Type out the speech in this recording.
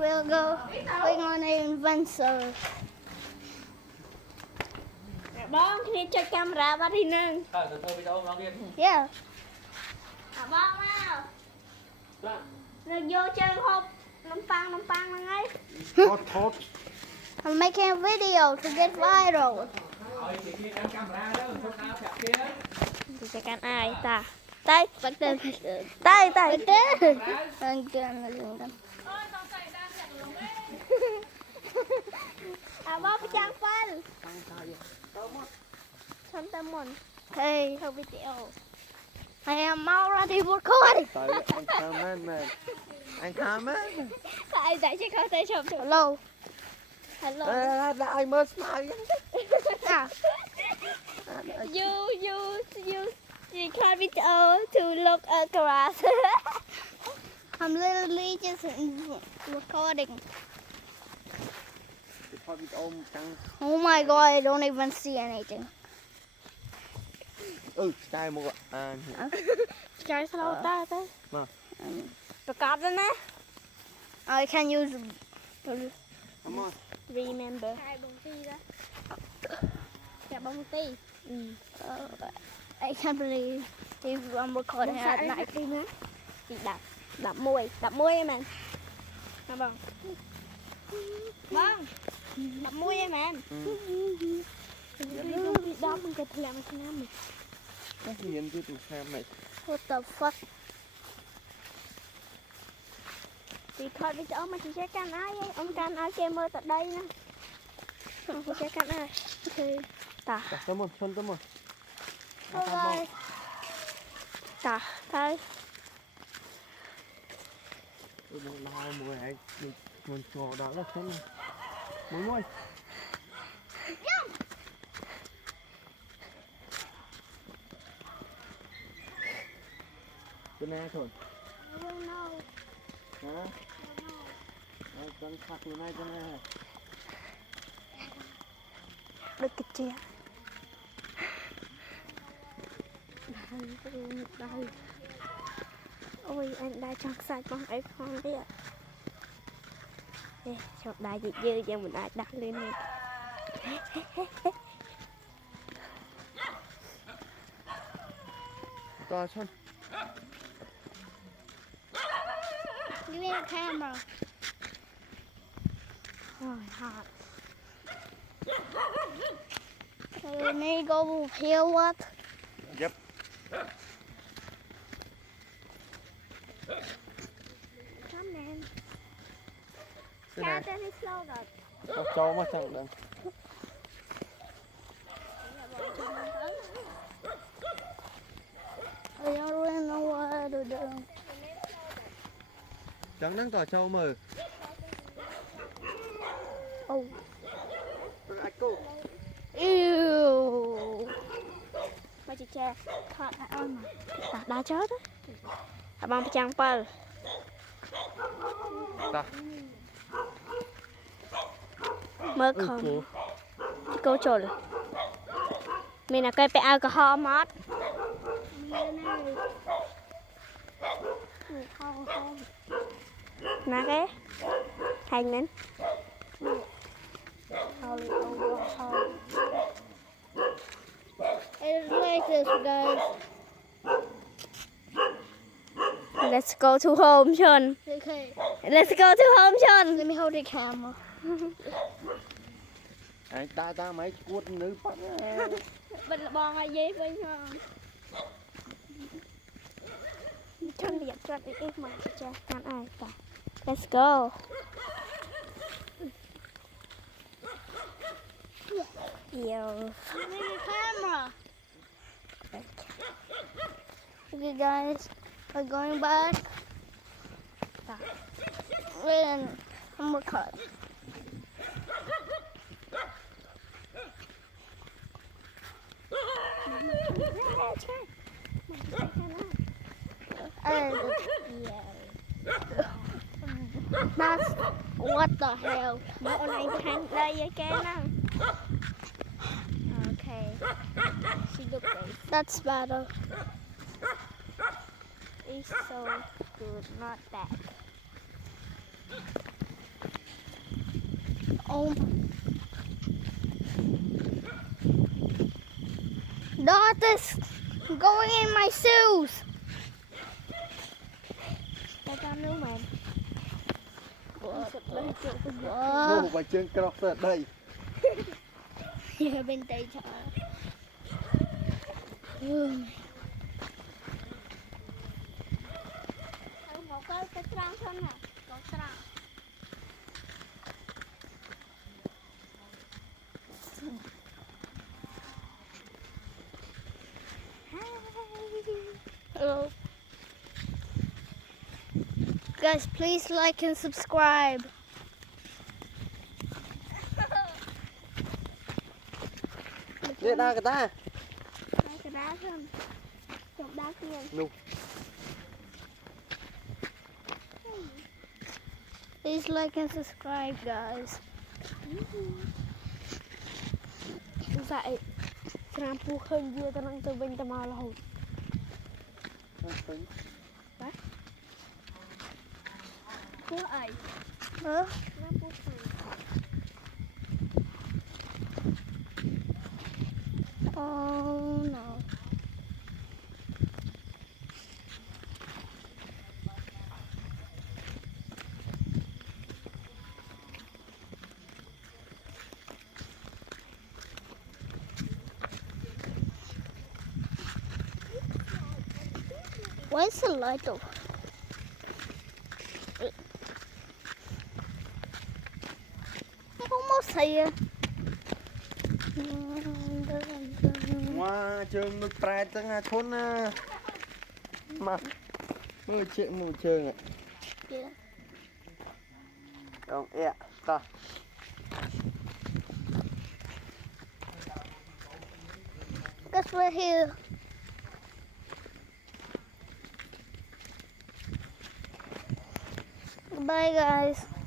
We'll go going on an adventure. បងគ្នាចុចកាមេរ៉ាបាត់ទីនឹង ទៅធ្វើវីដេអូម្ដងទៀត Yeah. បងមកនឹងយកជើងហូបនំប៉័ងហ្នឹងហើយ Hot. I'm making a video to get viral. ឲ្យគេគ្នាកាន់កាមេរ៉ាទៅធ្វើការប្រាប់គ្នា ទៅចកាន់អាយតាតែ Back there. តែ Back there. And then, បងប្រចាំង7ខ្ញុំទៅមុន hey, ធ្វើវីដេអូ I am already recording. Anh Carmen, man. Anh Carmen. តែតែជាខុសតែជប់ Hello. Hello Là ai mơ smile. Ah, you can't video to look at grass I'm literally just recording. Thôi bị ôm căng. Oh my god, I don't even see anything. Style một à. ចៃស្លូតតែ Vâng. ប្រកាសទៅណា I can use. Come on. remember ខែបងទីដែរចាបងទី I can't believe I'm recording at night. ទីណាទី11ឯមែនណាបង11ឯមែនទី10มันก็ធ្លាក់មួយឆ្នាំ Các hiền chứ tụi xem này. What the fuck? ពីថតវីដេអូមកជិះកាន់អាយអ៊ំកាន់ឲ្យគេមើលទៅដីណាជិះកាន់អាយគឺតា Tao một chân tao một. Oh guys. តាទៅ Đừng lao mùi ấy. Mình trò đó là chân này. Mùi. Bên này thôi. I don't know. Hả? Con phạt luôn này bên này. ដូចកាជាដៃអូយអញដៃចង់ខ្សាច់បងអីផងទៀតចុះដៃយឺតយ៉ាងមិនអាចដាក់លេងនេះ To chân. Give me the camera. អូយហត់ We need to go here. What? Yep. Come man Cái này. Cá đi slow rồi Tao cho mà chẳng được. I don't really know what to do. Chẳng đang tỏ trâu mờ. Oh. Ai cô. Ew. មកជិះថតឲ្យអូនមកតាដើរចោលទៅបងប្រចាំង7 Ta. មើលខំកោចូលមានតែគេពាក់អាវក្រហមអត់ណាគេខាញ់មែន It's like this, guys. Let's go to home ชน Okay. Let's go to home ชน Let me hold the camera. Anh ta mấy cuốn nữ bắt. បិទលបងឲ្យយាយវិញផងជន់រៀបចាត់អីមកចាស់កាន់អាយតា Let's go Yo Give me the camera. Okay, guys. We're going back. Wait, I'm recording. That's what the hell. មកអូនឯងខាងដីឲ្យគេហ្នឹងអូខេ She look great That's better. It's so good not that home. Dot is going in my shoes. តែតាមនោះមែនសិតលើជក់ទៅ Ô, bà chân crop ở đây. Yeah, bên tay trái. một cái trăng thân nè con trăng Hello. Guys, please like and subscribe. Đi ra cái ta. hai cái đá thân chụp đá kia Please like and subscribe, guys. dạy làm phu khơi dưa tao đang từ bên tao mò là hụt phu ấy Huh? làm phu khơi Oh no. Where's the light off? I'm almost here. Wow, chân nước pride tăng à thôn à. Mà mưa chuyện mù trường ạ. Yeah. Không, ẹ, ta. Guess we're here. Goodbye, guys.